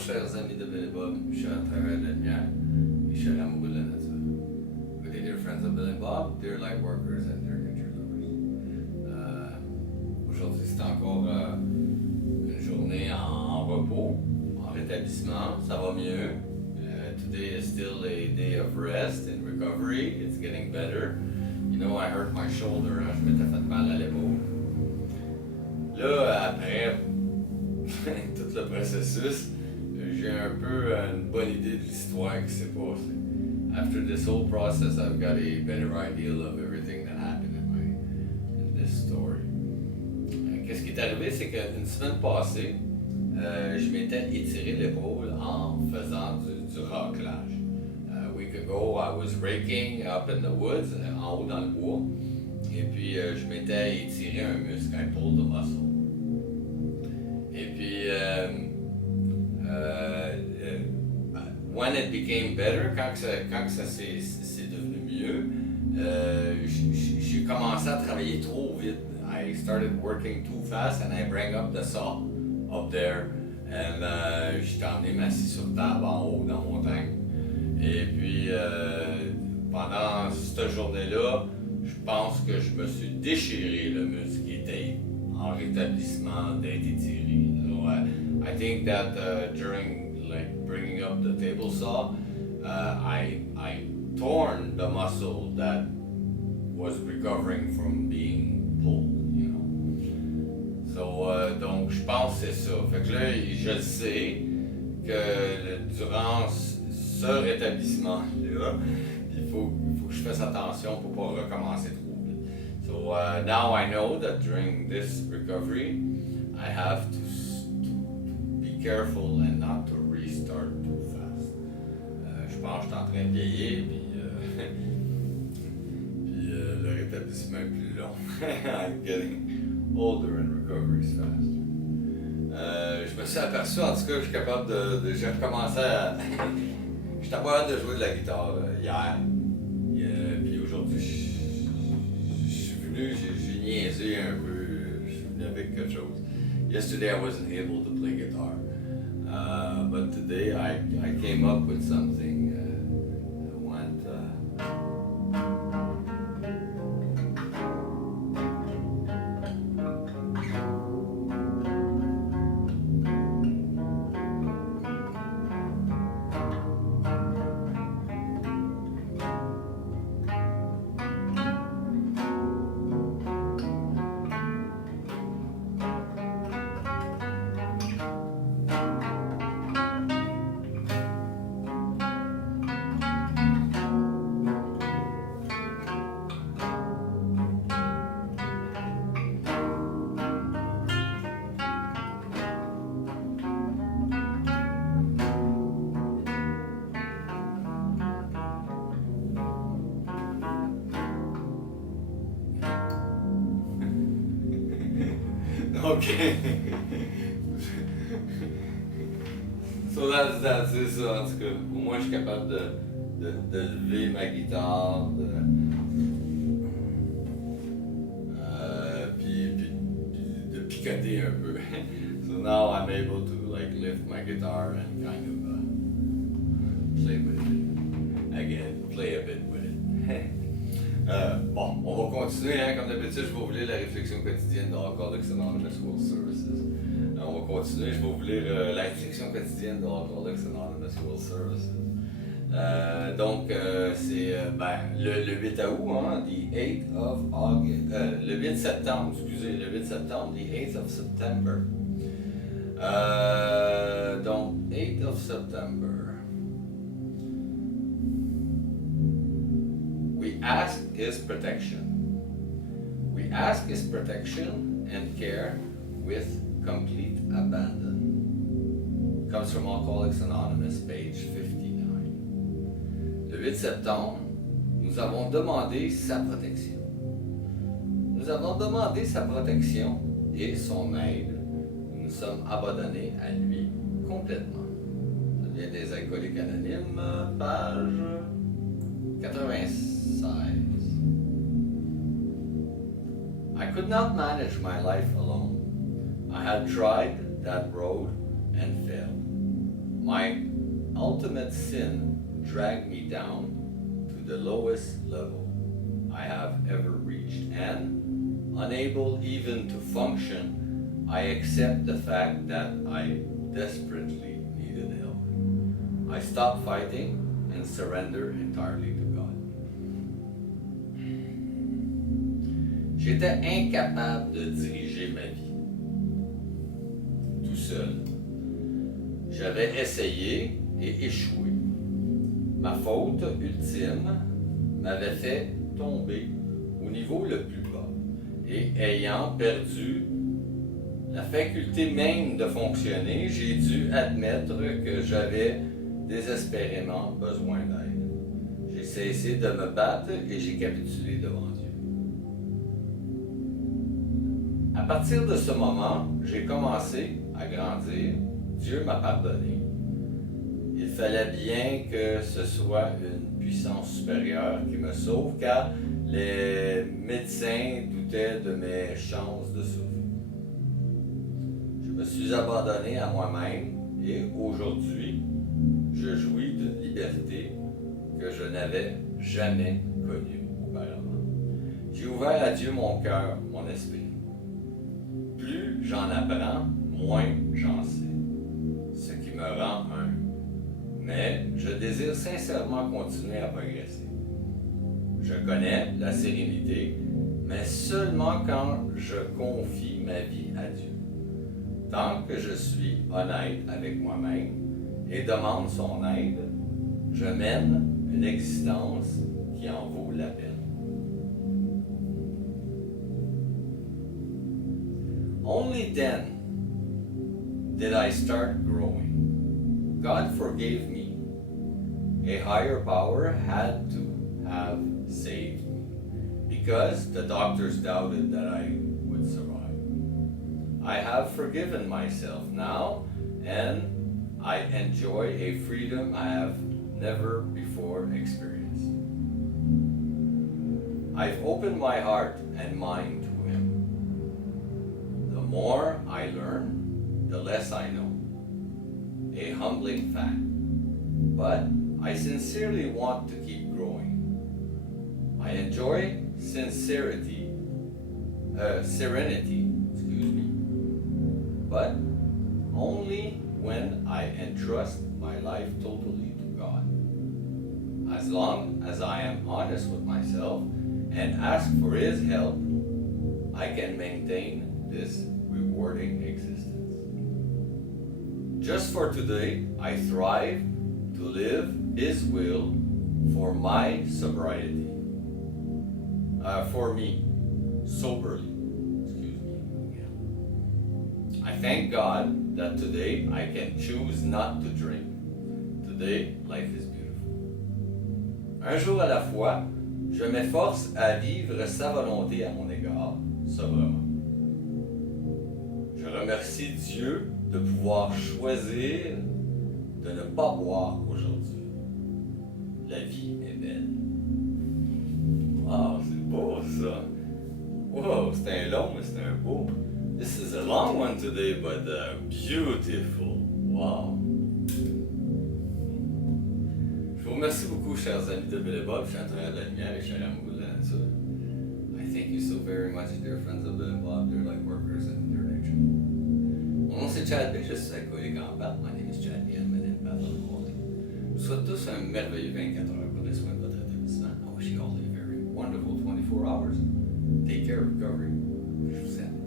chers amis de Bill et Bob, je suis à travers la lumière et je suis amoureux de la nature. Good day, dear friends of Bill and Bob, dear light workers and dear nature lovers. Aujourd'hui, c'est encore une journée en repos, en rétablissement, ça va mieux. Today is still a day of rest and recovery, it's getting better. You know, I hurt my shoulder, hein, je m'étais fait mal à l'épaule. Là, après tout le processus, j'ai un peu une bonne idée de l'histoire qui s'est passée. After this whole process, I've got a better idea of everything that happened in this story. Qu'est-ce qui est arrivé, c'est qu'une semaine passée, je m'étais étiré l'épaule en faisant du raclage. A week ago, I was raking up in the woods, en haut dans le bois, et puis je m'étais étiré un muscle, I pulled the muscle. Et puis, when it became better, quand ça c'est devenu mieux, j'ai commencé à travailler trop vite. I started working too fast and I bring up the saw up there. And j'étais emmené m'assis sur table en haut dans la montagne. Et puis, pendant cette journée-là, je pense que je me suis déchiré le muscle qui était en rétablissement d'être étiré. So, I think that during like bringing up the table saw, I torn the muscle that was recovering from being pulled, you know. So, donc je pense que c'est ça. Fait que là, je sais que durant ce rétablissement-là, il faut que je fasse attention pour pas recommencer trop vite. So now I know that during this recovery, I have to be careful and not to restart too fast. Je pense que je suis en train de vieillir, puis le rétablissement est plus long. I'm getting older and recovery is faster. Je me suis aperçu, en tout cas, je suis capable de j'ai recommencé à... J'étais capable de jouer de la guitare hier. Puis aujourd'hui, je suis venu, j'ai niaisé un peu, je suis venu avec quelque chose. Yesterday I wasn't able to play guitar. But today I came up with something that went... Okay. So that's it, ça, en tout cas. Au moins, je suis capable de lever ma guitare, puis de picoter un peu. So now I'm able to like lift my guitar and kind of play with it. Again, play a bit with it. Bon, on va continuer, hein, comme d'habitude, je vais vous lire la réflexion quotidienne de Alcooliques Anonymes World Services. On va continuer, je vais vous lire la réflexion quotidienne de Alcooliques Anonymes World Services. Donc, c'est le 8 août, hein, the 8th of August, le 8 septembre, excusez, le 8 septembre, the 8th of September. Donc, 8th of September. We ask His protection. We ask His protection and care with complete abandon. Comes from Alcoholics Anonymous, page 59. Le 8 septembre, nous avons demandé sa protection. Nous avons demandé sa protection et son aide. Nous nous sommes abandonnés à lui complètement. Ça vient des Alcooliques Anonymes, page 96. I could not manage my life alone. I had tried that road and failed. My ultimate sin dragged me down to the lowest level I have ever reached, and unable even to function, I accept the fact that I desperately needed help. I stopped fighting and surrendered entirely to God. J'étais incapable de diriger ma vie tout seul. J'avais essayé et échoué. Ma faute ultime m'avait fait tomber au niveau le plus bas et ayant perdu la faculté même de fonctionner, j'ai dû admettre que j'avais désespérément besoin d'aide. J'ai cessé de me battre et j'ai capitulé devant Dieu. À partir de ce moment, j'ai commencé à grandir. Dieu m'a pardonné. Il fallait bien que ce soit une puissance supérieure qui me sauve, car les médecins doutaient de mes chances de survie. Je me suis abandonné à moi-même et aujourd'hui, je jouis d'une liberté que je n'avais jamais connue auparavant. J'ai ouvert à Dieu mon cœur, mon esprit. Plus j'en apprends, moins j'en sais, ce qui me rend humble. Mais je désire sincèrement continuer à progresser. Je connais la sérénité, mais seulement quand je confie ma vie à Dieu. Tant que je suis honnête avec moi-même et demande son aide, je mène une existence qui en vaut la peine. Only then did I start growing. God forgave me. A higher power had to have saved me because the doctors doubted that I would survive. I have forgiven myself now, and I enjoy a freedom I have never before experienced. I've opened my heart and mind to Him. The more I learn, the less I know. A humbling fact, but I sincerely want to keep growing. I enjoy serenity, but only when I entrust my life totally to God. As long as I am honest with myself and ask for His help, I can maintain this rewarding existence. Just for today, I thrive to live His will for my sobriety. For me, soberly. I thank God that today I can choose not to drink. Today, life is beautiful. Un jour à la fois, je m'efforce à vivre sa volonté à mon égard, sobrement. Je remercie Dieu de pouvoir choisir de ne pas boire aujourd'hui. La vie est belle. Wow, c'est beau ça. Wow, c'est un long, mais c'est un beau. This is a long one today, but beautiful. Wow. Je vous remercie beaucoup, chers amis de Belle et Bob. Je suis en train de la lumière et je suis à l'amour de la nature. I thank you so very much, dear friends of Belle et Bob, dear light workers and dear nature. Mon nom c'est Chad B, je suis alcoolique en pâte. My name is Chad B, I'm an alcoholic. Je vous souhaite tous un merveilleux 24 heures. Prenez soin de votre rétablissement. I wish you all a very wonderful 24 hours. Take care, recovery. Je vous aime.